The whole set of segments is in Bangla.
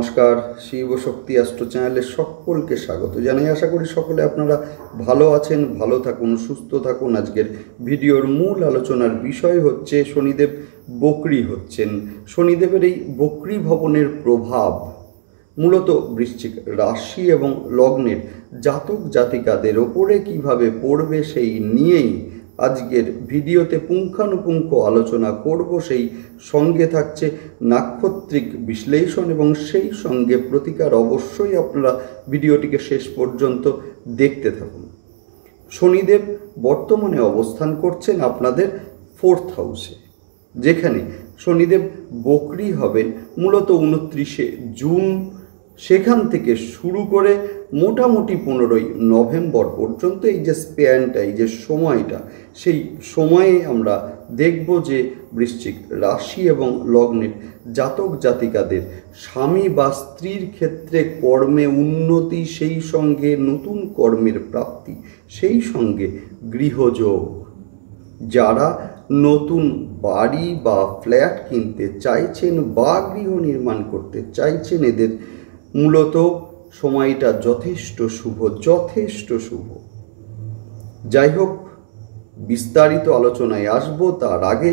নমস্কার, শিব শক্তি অ্যাস্ট্রো চ্যানেলে সকলকে স্বাগত জানাই। আশা করি সকলে আপনারা ভালো আছেন, ভালো থাকুন, সুস্থ থাকুন। আজকের ভিডিওর মূল আলোচনার বিষয় হচ্ছে শনিদেব বক্রী হচ্ছেন। শনিদেবের এই বক্রী ভবনের প্রভাব মূলত বৃশ্চিক রাশি এবং লগ্নের জাতক জাতিকাদের ওপরে কিভাবে পড়বে সেই নিয়েই আজকের ভিডিওতে পুঙ্খানুপুঙ্খ আলোচনা করব। সেই সঙ্গে থাকছে নাক্ষত্রিক বিশ্লেষণ এবং সেই সঙ্গে প্রতিকার। অবশ্যই আপনারা ভিডিওটিকে শেষ পর্যন্ত দেখতে থাকুন। শনিদেব বর্তমানে অবস্থান করছেন আপনাদের 4th হাউসে, যেখানে শনিদেব বক্রী হবেন মূলত 29শে জুন। সেখান থেকে শুরু করে মোটামুটি 15ই নভেম্বর পর্যন্ত এই যে স্প্যানটা, এই যে সময়টা, সেই সময়ে আমরা দেখব যে বৃশ্চিক রাশি এবং লগ্নের জাতক জাতিকাদের স্বামী বা স্ত্রীর ক্ষেত্রে কর্মে উন্নতি, সেই সঙ্গে নতুন কর্মের প্রাপ্তি, সেই সঙ্গে গৃহযোগ। যারা নতুন বাড়ি বা ফ্ল্যাট কিনতে চাইছেন বা গৃহ নির্মাণ করতে চাইছেন, এদের মূলত সময়টা যথেষ্ট শুভ। যাই হোক, বিস্তারিত আলোচনায় আসবো। তার আগে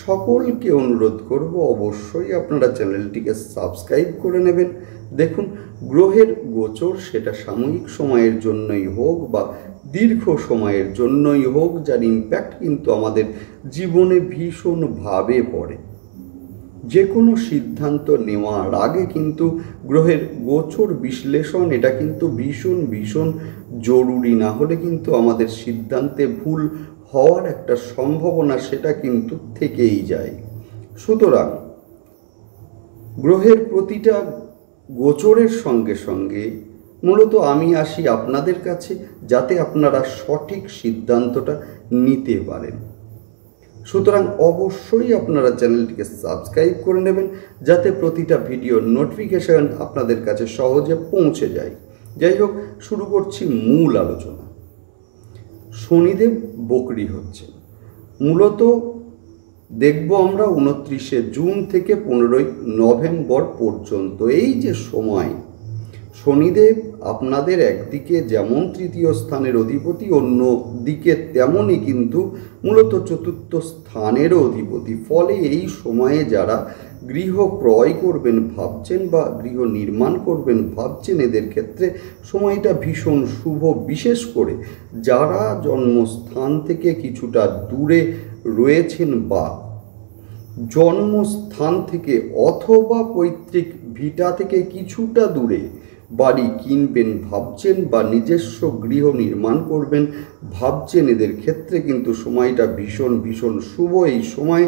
সকলকে অনুরোধ করব, অবশ্যই আপনারা চ্যানেলটিকে সাবস্ক্রাইব করে নেবেন। দেখুন, গ্রহের গোচর সেটা সাময়িক সময়ের জন্যই হোক বা দীর্ঘ সময়ের জন্যই হোক, যার ইম্প্যাক্ট কিন্তু আমাদের জীবনে ভীষণভাবে পড়ে। যে কোনো সিদ্ধান্ত নেওয়ার আগে কিন্তু গ্রহের গোচর বিশ্লেষণ এটা কিন্তু ভীষণ জরুরি। না হলে কিন্তু আমাদের সিদ্ধান্তে ভুল হওয়ার একটা সম্ভাবনা সেটা কিন্তু থেকেই যায়। সুতরাং গ্রহের প্রতিটা গোচরের সঙ্গে সঙ্গে মূলত আমি আসি আপনাদের কাছে, যাতে আপনারা সঠিক সিদ্ধান্তটা নিতে পারেন। সুতরাং অবশ্যই আপনারা চ্যানেলটিকে সাবস্ক্রাইব করে নেবেন, যাতে প্রতিটা ভিডিওর নোটিফিকেশন আপনাদের কাছে সহজে পৌঁছে যায়। যাই হোক, শুরু করছি মূল আলোচনা। শনিদেব বক্রী হচ্ছে মূলত দেখব আমরা 29শে জুন থেকে 15ই নভেম্বর পর্যন্ত। এই যে সময়, শনিদেব আপনাদের একদিকে যেমন তৃতীয় স্থানের অধিপতি, অন্য দিকে তেমনই কিন্তু মূলত চতুর্থ স্থানেরও অধিপতি। ফলে এই সময়ে যারা গৃহ ক্রয় করবেন ভাবছেন বা গৃহ নির্মাণ করবেন ভাবছেন, এদের ক্ষেত্রে সময়টা ভীষণ শুভ। বিশেষ করে যারা জন্মস্থান থেকে কিছুটা দূরে রয়েছেন বা জন্মস্থান থেকে অথবা পৈতৃক ভিটা থেকে কিছুটা দূরে বাড়ি কিনবেন ভাবছেন বা নিজস্ব গৃহ নির্মাণ করবেন ভাবছেন, এদের ক্ষেত্রে কিন্তু সময়টা ভীষণ শুভ। এই সময়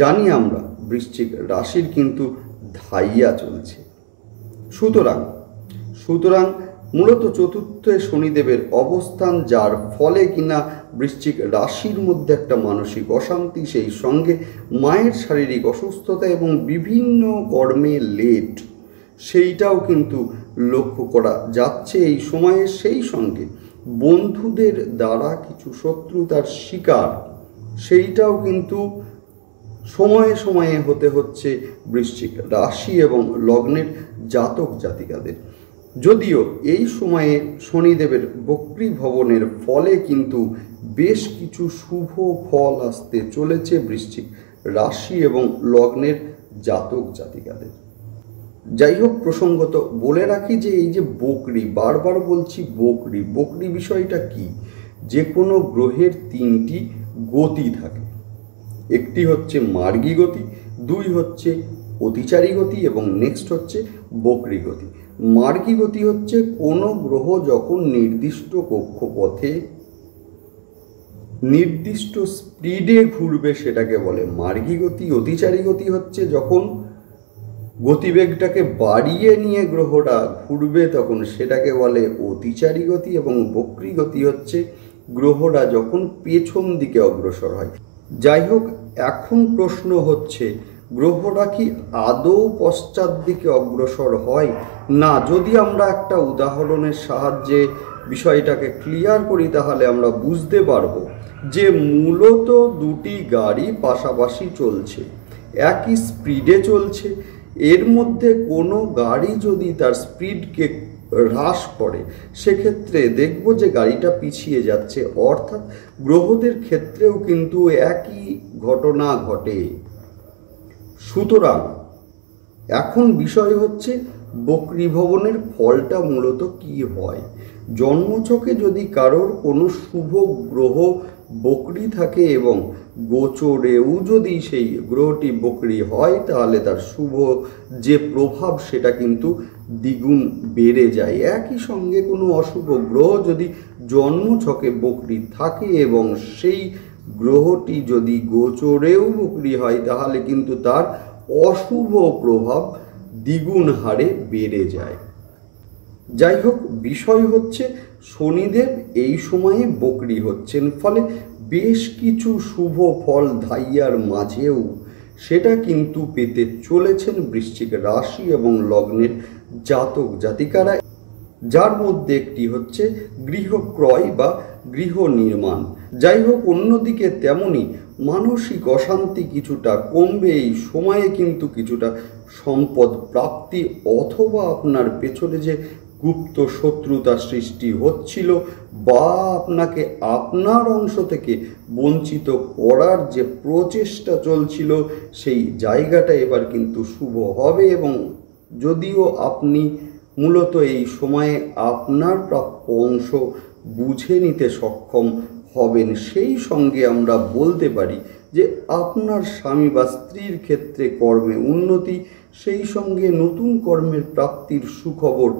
জানি আমরা বৃশ্চিক রাশির কিন্তু ধাইয়া চলছে। সুতরাং মূলত চতুর্থে শনিদেবের অবস্থান, যার ফলে কিনা বৃশ্চিক রাশির মধ্যে একটা মানসিক অশান্তি, সেই সঙ্গে মায়ের শারীরিক অসুস্থতা এবং বিভিন্ন কর্মে লেট, সেইটাও কিন্তু লক্ষ্য করা যাচ্ছে এই সময়ে। সেই সঙ্গে বন্ধুদের দ্বারা কিছু শত্রুতার শিকার, সেইটাও কিন্তু সময়ে হতে হচ্ছে বৃশ্চিক রাশি এবং লগ্নের জাতক জাতিকাদের। যদিও এই সময়ে শনিদেবের বক্রী ভবনের ফলে কিন্তু বেশ কিছু শুভ ফল আসতে চলেছে বৃশ্চিক রাশি এবং লগ্নের জাতক জাতিকাদের। যাই হোক, প্রসঙ্গত বলে রাখি যে এই যে বক্রী, বারবার বলছি বক্রী বিষয়টা কি? যে কোনো গ্রহের 3টি গতি থাকে। একটি হচ্ছে মার্গী গতি, 2 হচ্ছে অতিচারী গতি এবং নেক্সট হচ্ছে বক্রী গতি। মার্গী গতি হচ্ছে কোনো গ্রহ যখন নির্দিষ্ট কক্ষপথে নির্দিষ্ট স্পিডে ঘুরবে সেটাকে বলে মার্গী গতি। অতিচারী গতি হচ্ছে যখন গতিবেগটাকে বাড়িয়ে নিয়ে গ্রহটা ঘুরবে তখন সেটাকে বলে অতিচারী গতি। এবং বক্রী গতি হচ্ছে গ্রহটা যখন পেছন দিকে অগ্রসর হয়। যাই হোক, এখন প্রশ্ন হচ্ছে গ্রহটা কি আদৌ পশ্চাৎ দিকে অগ্রসর হয় না? যদি আমরা একটা উদাহরণের সাহায্যে বিষয়টাকে ক্লিয়ার করি, তাহলে আমরা বুঝতে পারবো যে মূলত দুটি গাড়ি পাশাপাশি চলছে, একই স্পিডে চলছে এর মধ্যে কোনো গাড়ি যদি তার স্পিডকে হ্রাস করে সেক্ষেত্রে দেখব যে গাড়িটা পিছিয়ে যাচ্ছে, অর্থাৎ গ্রহদের ক্ষেত্রেও কিন্তু একই ঘটনা ঘটে। সুতরাং এখন বিষয় হচ্ছে বক্রী ভবনের ফলটা মূলত কি হয়। জন্মছকে যদি কারোর কোনো শুভ গ্রহ বক্রী থাকে এবং গোচরেও যদি সেই গ্রহটি বক্রী হয়, তাহলে তার শুভ যে প্রভাব সেটা কিন্তু দ্বিগুণ বেড়ে যায়। একই সঙ্গে কোনো অশুভ গ্রহ যদি জন্মছকে বক্রী থাকে এবং সেই গ্রহটি যদি গোচরেও বক্রী হয়, তাহলে কিন্তু তার অশুভ প্রভাব দ্বিগুণ হারে বেড়ে যায়। যাই হোক, বিষয় হচ্ছে শনিদেব এই সময়ে বক্রী হচ্ছেন, ফলে বেশ কিছু শুভ ফল ধাইয়ার মাঝেও সেটা কিন্তু পেতে চলেছেন বৃশ্চিক রাশি এবং লগ্নের জাতক জাতিকারা, যার মধ্যে একটি হচ্ছে গৃহ ক্রয় বা গৃহ নির্মাণ। যাই হোক, অন্যদিকে তেমনি মানসিক অশান্তি কিছুটা কমবে এই সময়ে, কিন্তু কিছুটা সম্পদ প্রাপ্তি অথবা আপনার পেছনে যে গুপ্ত শত্রুতা সৃষ্টি হচ্ছিল বা আপনাকে আপনার অংশ থেকে বঞ্চিত করার যে প্রচেষ্টা চলছিল, সেই জায়গাটা এবার কিন্তু শুভ হবে। এবং যদিও আপনি মূলত এই সময়ে আপনার প্রাপ্য অংশ বুঝে নিতে সক্ষম হবেন, সেই সঙ্গে আমরা বলতে পারি যে আপনার স্বামী বা স্ত্রীর ক্ষেত্রে কর্মে উন্নতি, সেই সঙ্গে নতুন কর্মের প্রাপ্তির সুখবর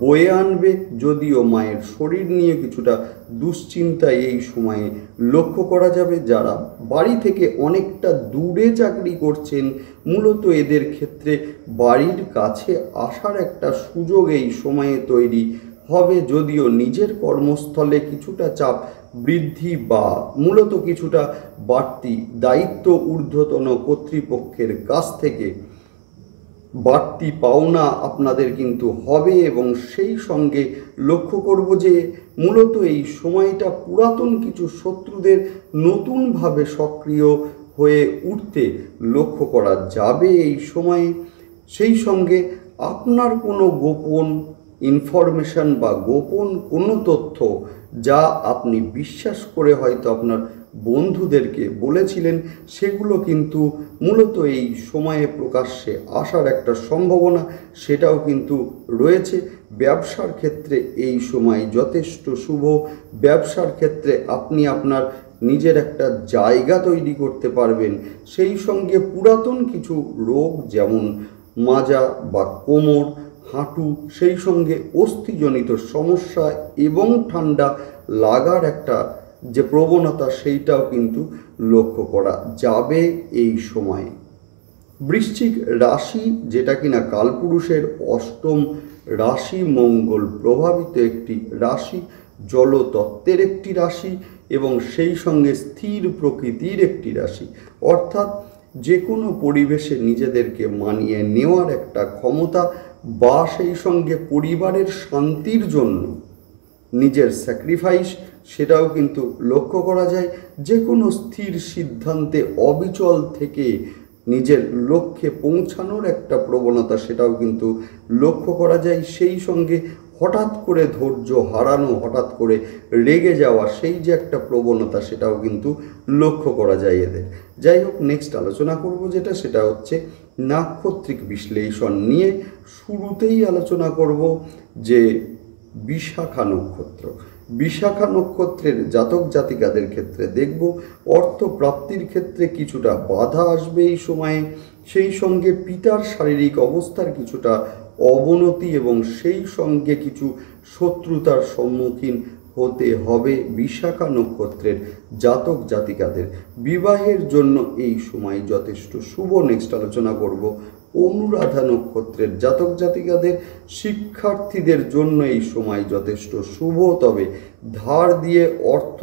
বয়ে আনবে। যদিও মায়ের শরীর নিয়ে কিছুটা দুশ্চিন্তা এই সময়ে লক্ষ্য করা যাবে। যারা বাড়ি থেকে অনেকটা দূরে চাকরি করছেন, মূলত এদের ক্ষেত্রে বাড়ির কাছে আসার একটা সুযোগ এই সময়ে তৈরি হবে। যদিও নিজের কর্মস্থলে কিছুটা চাপ বৃদ্ধি বা মূলত কিছুটা বাড়তি দায়িত্ব ঊর্ধ্বতন কর্তৃপক্ষের কাছ থেকে বাড়তি পাওনা আপনাদের কিন্তু হবে। এবং সেই সঙ্গে লক্ষ্য করব যে মূলত এই সময়টা পুরাতন কিছু শত্রুদের নতুনভাবে সক্রিয় হয়ে উঠতে লক্ষ্য করা যাবে এই সময়ে। সেই সঙ্গে আপনার কোনো গোপন ইনফরমেশন বা গোপন কোনো তথ্য যা আপনি বিশ্বাস করে হয়তো আপনার বন্ধুদেরকে বলেছিলেন, সেগুলো কিন্তু মূলত এই সময়ে প্রকাশ্যে আসার একটা সম্ভাবনা সেটাও কিন্তু রয়েছে। ব্যবসার ক্ষেত্রে এই সময় যথেষ্ট শুভ। ব্যবসার ক্ষেত্রে আপনি আপনার নিজের একটা জায়গা তৈরি করতে পারবেন। সেই সঙ্গে পুরাতন কিছু রোগ যেমন মাজা বা কোমর, হাঁটু, সেই সঙ্গে অস্থিজনিত সমস্যা এবং ঠান্ডা লাগার একটা যে প্রবণতা, সেইটাও কিন্তু লক্ষ্য করা যাবে এই সময়ে। বৃশ্চিক রাশি, যেটা কিনা কালপুরুষের অষ্টম রাশি, মঙ্গল প্রভাবিত একটি রাশি, জলতত্ত্বের একটি রাশি এবং সেই সঙ্গে স্থির প্রকৃতির একটি রাশি, অর্থাৎ যে কোনো পরিবেশে নিজেদেরকে মানিয়ে নেওয়ার একটা ক্ষমতা বা সেই সঙ্গে পরিবারের শান্তির জন্য নিজের স্যাক্রিফাইস, সেটাও কিন্তু লক্ষ্য করা যায়। যে কোনো স্থির সিদ্ধান্তে অবিচল থেকে নিজের লক্ষ্যে পৌঁছানোর একটা প্রবণতা, সেটাও কিন্তু লক্ষ্য করা যায়। সেই সঙ্গে হঠাৎ করে ধৈর্য হারানো, হঠাৎ করে রেগে যাওয়া, সেই যে একটা প্রবণতা, সেটাও কিন্তু লক্ষ্য করা যায় এদের। যাই হোক, নেক্সট আলোচনা করব যেটা, সেটা হচ্ছে নাক্ষত্রিক বিশ্লেষণ নিয়ে। শুরুতেই আলোচনা করব যে বিশাখা নক্ষত্র। বিশাখা নক্ষত্রের জাতক জাতিকাদের ক্ষেত্রে দেখব অর্থ প্রাপ্তির ক্ষেত্রে কিছুটা বাধা আসবে এই সময়ে। সেই সঙ্গে পিতার শারীরিক অবস্থার কিছুটা অবনতি এবং সেই সঙ্গে কিছু শত্রুতার সম্মুখীন হতে হবে বিশাখা নক্ষত্রের জাতক জাতিকাদের। বিবাহের জন্য এই সময় যথেষ্ট শুভ। নেক্সট আলোচনা করব অনুরাধা নক্ষত্রের জাতক জাতিকাদের। শিক্ষার্থীদের জন্য এই সময় যথেষ্ট শুভ, তবে ধার দিয়ে অর্থ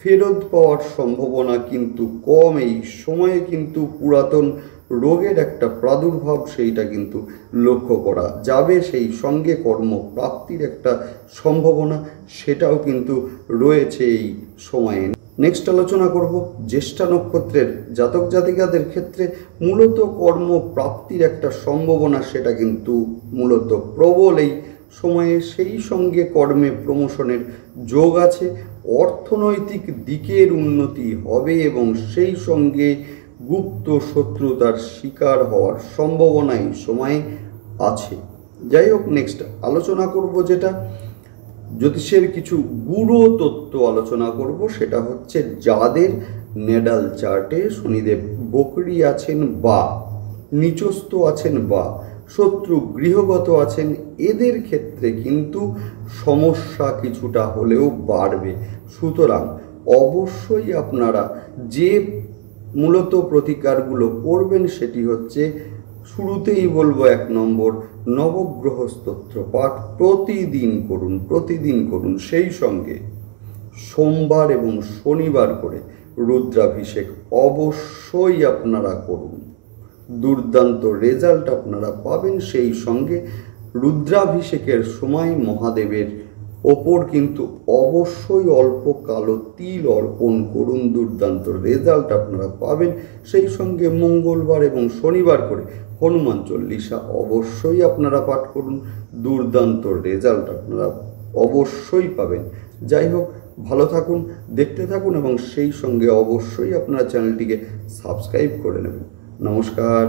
ফেরত পাওয়ার সম্ভাবনা কিন্তু কম। এই সময়ে কিন্তু পুরাতন রোগের একটা প্রাদুর্ভাব, সেইটা কিন্তু লক্ষ্য করা যাবে। সেই সঙ্গে কর্মপ্রাপ্তির একটা সম্ভাবনা, সেটাও কিন্তু রয়েছে এই সময়ে। নেক্সট আলোচনা করব জ্যেষ্ঠা নক্ষত্রের জাতক জাতিকাদের ক্ষেত্রে মূলত কর্মপ্রাপ্তির একটা সম্ভাবনা, সেটা কিন্তু মূলত প্রবল এই সময়ে। সেই সঙ্গে কর্মে প্রমোশনের যোগ আছে, অর্থনৈতিক দিকের উন্নতি হবে এবং সেই সঙ্গে গুপ্ত শত্রুতার শিকার হওয়ার সম্ভাবনা এই সময়ে আছে। যাই হোক, নেক্সট আলোচনা করব যেটা জ্যোতিষের কিছু গুরু তত্ত্ব আলোচনা করব, সেটা হচ্ছে যাদের নেডাল চার্টে শনিদেব বকরি আছেন বা নিচস্থ আছেন বা শত্রু গৃহগত আছেন, এদের ক্ষেত্রে কিন্তু সমস্যা কিছুটা হলেও বাড়বে। সুতরাং অবশ্যই আপনারা যে মূলত প্রতিকারগুলো করবেন সেটি হচ্ছে, শুরুতেই বলবো 1 নম্বর, নবগ্রহ স্তোত্র পাঠ প্রতিদিন করুন। সেই সঙ্গে সোমবার এবং শনিবার করে রুদ্রাভিষেক অবশ্যই আপনারা করুন, দুর্দান্ত রেজাল্ট আপনারা পাবেন। সেই সঙ্গে রুদ্রাভিষেকের সময় মহাদেবের ওপর কিন্তু অবশ্যই অল্প কালো তিল অর্পণ করুন, দুর্দান্ত রেজাল্ট আপনারা পাবেন। সেই সঙ্গে মঙ্গলবার এবং শনিবার করে হনুমান চল্লিশা অবশ্যই আপনারা পাঠ করুন, দুর্দান্ত রেজাল্ট আপনারা অবশ্যই পাবেন। যাই হোক, ভালো থাকুন, দেখতে থাকুন এবং সেই সঙ্গে অবশ্যই আপনারা চ্যানেলটিকে সাবস্ক্রাইব করে নেবেন। নমস্কার।